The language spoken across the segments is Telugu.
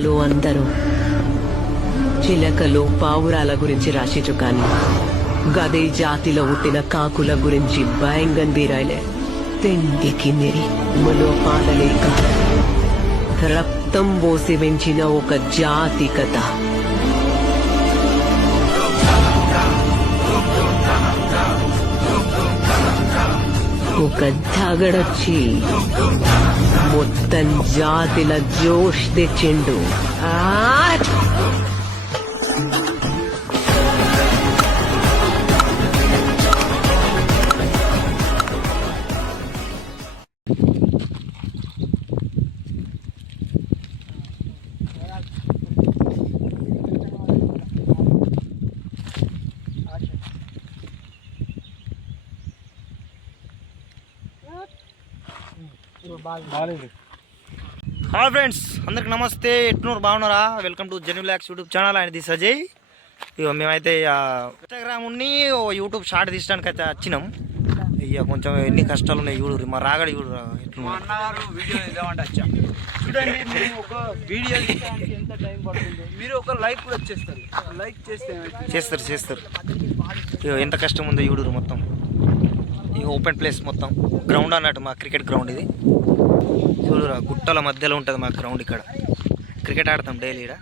పిల్లలు అందరూ చిలకలు పావురాల గురించి రాసిచు కానీ గదే జాతిలో పుట్టిన కాకుల గురించి భయంగా బీరాయలే. తిండికి మెరి ములోపాలలేక రక్తం పోసి పెంచిన ఒక జాతి కథ. ఒక ధగడొచ్చి మొత్తం జాతిల జోష్ తెచ్చిండు. హాయ్ ఫ్రెండ్స్, అందరికి నమస్తే. ఎట్నూరు బాగున్నారా? వెల్కమ్ టు జెన్యూ బ్లాగ్స్ యూట్యూబ్ ఛానల్. ఆయనది సజయ్. ఇక మేమైతే ఇన్స్టాగ్రామ్ ఉన్ని యూట్యూబ్ షార్ట్ తీసడానికి అయితే వచ్చినాం. ఇక కొంచెం ఎన్ని కష్టాలు ఉన్నాయి చూడు. మా రాగడి చూడు చూడండి. ఒక వీడియో ఎంత టైం పడుతుందో మీరు ఒక లైక్ కూడా చేస్తారు. లైక్ చేస్తారు. ఇక ఎంత కష్టం ఉందో చూడు. మొత్తం ఇక ఓపెన్ ప్లేస్, మొత్తం గ్రౌండ్ అన్నట్టు. మా క్రికెట్ గ్రౌండ్ ఇది చూడురా. గుట్టల మధ్యలో ఉంటుంది మా గ్రౌండ్. ఇక్కడ క్రికెట్ ఆడతాం డైలీ. ఇక్కడ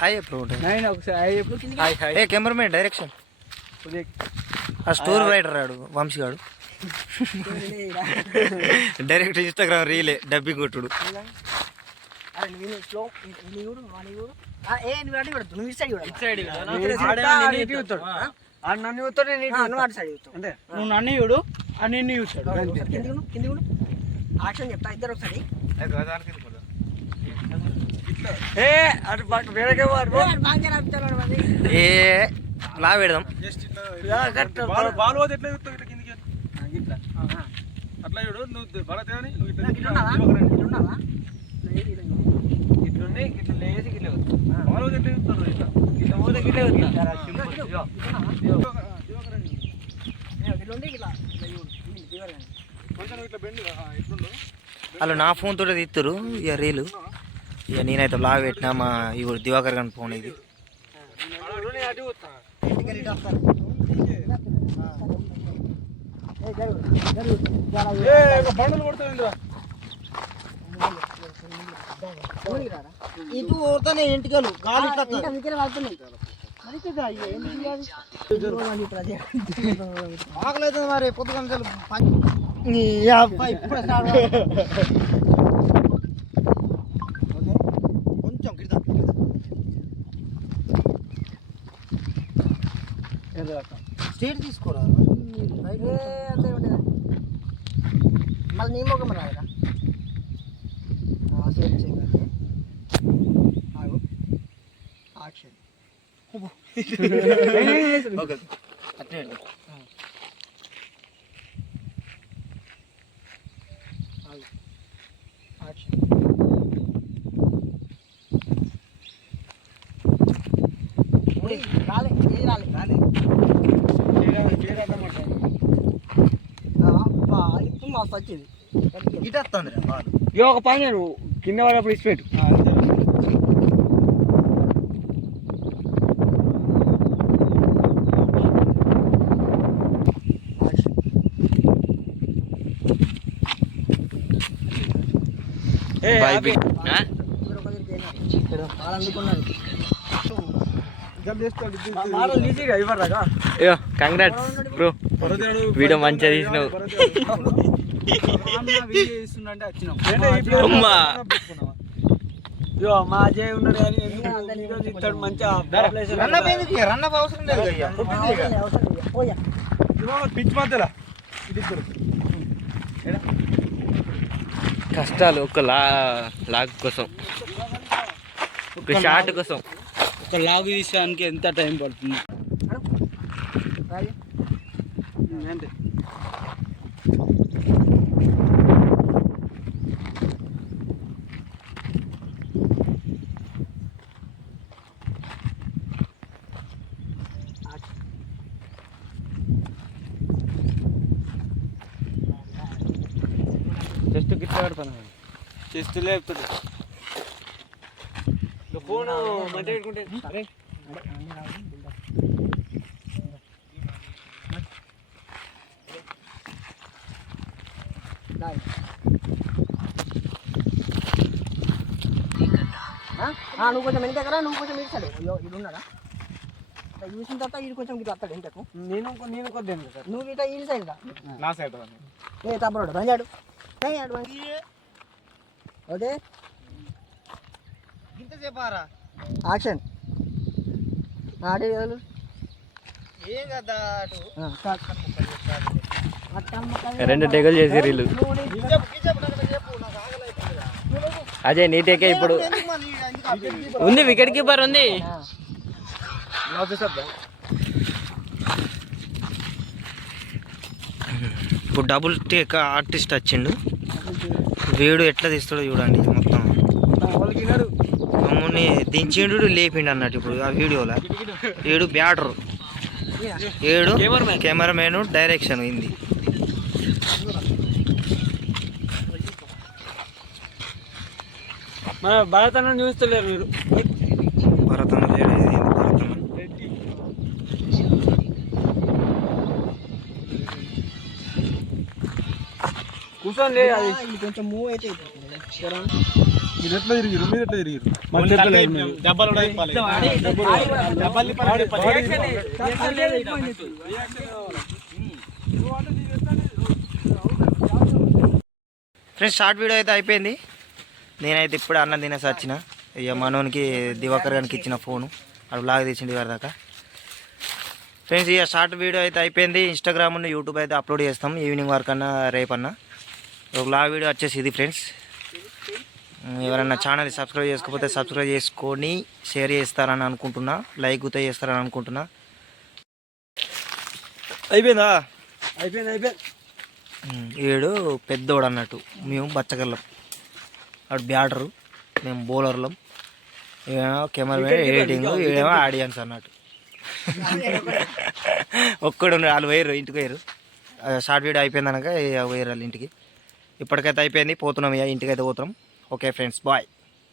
హాయ్ ఏ కెమెరామెన్ డైరెక్షన్ ఆ స్టోరీ రైటర్ ఆడు వంశీ గాడు. డైరెక్ట్ ఇన్స్టాగ్రామ్ రీలే డబ్బింగ్ కొట్టుడు. నన్ను చూస్తాడు, నువ్వు నన్ను చూడు, నిన్ను చూస్తాడు. ఇద్దరు ఒకసారి ఏ లా పెడదాం. బాల్ పోతే ఎట్లా చూస్తావు? ఇట్లా కిందికి అట్లా చూడు. నువ్వు బాగా తినని ఇట్లున్నాయి. ఇట్లా లేచి గిట్ల బాల్ పోతే ఎట్లా చూస్తాడు? ఇట్లా ఇట్లా పోతే గిట్లే వాళ్ళు నా ఫోన్ తోటి తీస్తారు ఇక రీలు. ఇక నేనైతే బ్లాగ్ పెట్టినా. మా ఇవి దివాకర్ గారి ఫోన్ ఇది. ఇటు పోతానే ఇంటికలు గాలి ఆకలేదు మరి పొద్దుగా కొంచెం కిడతా స్టేట్ తీసుకోరా. మళ్ళీ నీ మొగం రాదురా. ఇప్పుడు మస్తు వచ్చింది. ఒక పని నేను కింద వాళ్ళప్పుడు ఇచ్చిపెట్టు. కంగ్రాట్స్ బ్రో, వీడియో మంచిగా తీసినావు. మా అజయ్ ఉన్నాడు కానీ మంచిగా పిచ్ మధ్యలో కష్టాలు. ఒక లాగ్ కోసం, ఒక షార్ట్ కోసం, ఒక లాగు తీసానికి ఎంత టైం పడుతుంది? అంతే. చెప్తాను చేస్తే లేపుతుంది ఫోన్ మంచిగా పెట్టుకుంటే నువ్వు కొంచెం వెనక కదా నువ్వు కొంచెం ఇస్తాడు ఇది ఉన్నాడా చూసిన తర్వాత ఇది కొంచెం ఇటు వస్తాడు ఇంతకు నేను కొద్దిగా సార్ నువ్వు ఇట ఈ సైడ్ నా సైడ్ ఏ తప్పడు రంజాడు ఓకే ఇంతసేపు ఆరా యాక్షన్ ఆడే వాళ్ళు ఏం కదా అటు రెండు టేకులు చేసి రీలు అజయ్ నీ టేకే ఇప్పుడు ఉంది వికెట్ కీపర్ ఉంది. ఇప్పుడు డబుల్ టేక్ ఆర్టిస్ట్ వచ్చిండు. వీడు ఎట్లా తీస్తాడో చూడండి. మొత్తం మమ్మల్ని దించిండు లేపిండు అన్నట్టు. ఇప్పుడు ఆ వీడియోలో ఏడు బ్యాటరు, ఏడు కెమెరామెన్, డైరెక్షన్ అయింది. మన భరతనం చూస్తలేరు మీరు. భరతనం లేడు, ఇది భరతనం. కూర్చొని లేదు అది ఇది కొంచెం మూవ్ అయితే మీరు ఎట్లా తిరిగిరు, మీరు ఎట్లా తిరిగిరు. ఫ్రెండ్స్ షార్ట్ వీడియో అయితే అయిపోయింది. నేనైతే ఇప్పుడు అన్నం తినేసి వచ్చిన. ఇక మనోనికి దివాకర్ గారికి ఇచ్చిన ఫోను అది బ్లాగ్ తీసింది వారి దాకా. ఫ్రెండ్స్ ఇక షార్ట్ వీడియో అయితే అయిపోయింది. ఇన్స్టాగ్రామ్ నుండి యూట్యూబ్ అయితే అప్లోడ్ చేస్తాం ఈవినింగ్ వరకు అన్నా రేపన్నా. ఒక బ్లాగ్ వీడియో వచ్చేసి ఇది ఫ్రెండ్స్. ఎవరైనా ఛానల్ సబ్స్క్రైబ్ చేసుకోకపోతే సబ్స్క్రైబ్ చేసుకొని షేర్ చేస్తారని అనుకుంటున్నా, లైక్ కూడా చేస్తారని అనుకుంటున్నా. అయిపోయిందా? అయిపోయింది. వీడు పెద్దోడు అన్నట్టు, మేము బచ్చగల్లం. వాడు బ్యాటరు, మేము బౌలర్లం. ఏమో కెమెరామెన్, ఎడిటింగ్, ఏమో ఆడియన్స్ అన్నట్టు. ఒక్కడు వాళ్ళు పోయారు, ఇంటికి పోయారు. షార్ట్ వీడియో అయిపోయింది అనక పోయారు వాళ్ళు ఇంటికి. ఇప్పటికైతే అయిపోయింది, పోతున్నాం. ఇక ఇంటికైతే పోతున్నాం. Okay friends, bye.